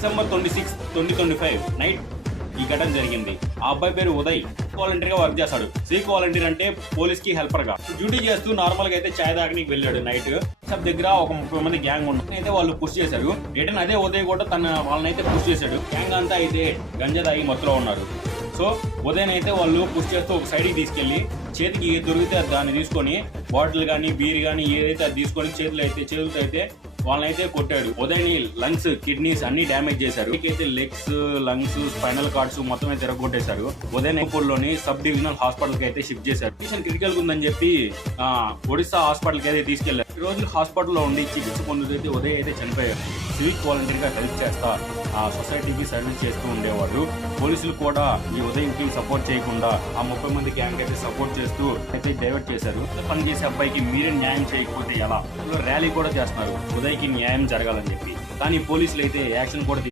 December 26, 2025 night ఈ ఘటన జరిగింది. ఆ అబ్బాయి పేరు ఉదయ్. వాలంటీర్ గా వర్క్ చేస్తాడు. సివిక్ వాలంటీర్ అంటే పోలీస్ కి హెల్పర్ గా డ్యూటీ చేస్తూ నార్మల్ గా అయితే చాయ్ తాగడానికి వెళ్ళాడు. నైట్ సబ్ దగ్గర ఒక 30 మంది గ్యాంగ్ ఉంది. అయితే వాళ్ళు పుష్ చేశారు. రిటర్న్ అదే ఉదయ్ కూడా వాళ్ళనైతే పుష్ చేశాడు. గ్యాంగ్ అంతా అయితే గంజా తాగి మొత్తంలో ఉన్నారు. సో ఉదయ్ అయితే వాళ్ళు పుష్ చేస్తూ ఒక సైడ్కి తీసుకెళ్లి చేతికి దొరికితే దాన్ని తీసుకొని బాటిల్ కానీ బీర్ కానీ ఏదైతే అది తీసుకొని చేతులతో అయితే వాళ్ళనైతే కొట్టాడు. ఉదయ్ని లంగ్స్, కిడ్నీస్ అన్ని డ్యామేజ్ చేశారు. అయితే లెగ్స్, లంగ్స్, స్పైనల్ కార్డ్స్ మొత్తం అయితే తిరగొట్టేశారు. ఉదయ్ లోని సబ్ డివిజనల్ హాస్పిటల్ కి అయితే షిఫ్ట్ చేశారు. కండిషన్ క్రిటికల్ ఉందని చెప్పి ఒడిశా హాస్పిటల్ కి అయితే తీసుకెళ్లారు. ఈ రోజు హాస్పిటల్లో ఉండి చికిత్స పొందుతూ ఉదయ్ అయితే చనిపోయారు. సివిక్ వాలంటీర్ గా హెల్ప్ చేస్తా సొసైటీకి సర్వీస్ చేస్తూ ఉండేవాడు. పోలీసులు కూడా ఈ ఉదయ్కి సపోర్ట్ చేయకుండా ఆ 30 మంది గ్యాంగ్ అయితే సపోర్ట్ చేస్తూ అయితే డైవర్ట్ చేశారు. పని చేసే అబ్బాయికి మీరే న్యాయం చేయకపోతే ఎలా? ర్యాలీ కూడా చేస్తున్నారు ఉదయ్కి న్యాయం జరగాలని చెప్పి. కానీ పోలీసులు అయితే యాక్షన్ కూడా